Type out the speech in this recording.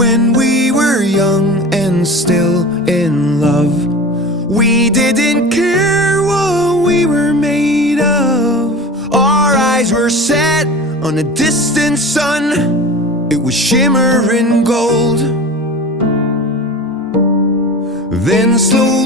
When we were young and still in love, we didn't care what we were made of. Our eyes were set on a distant sun, it was shimmering gold. Then slowly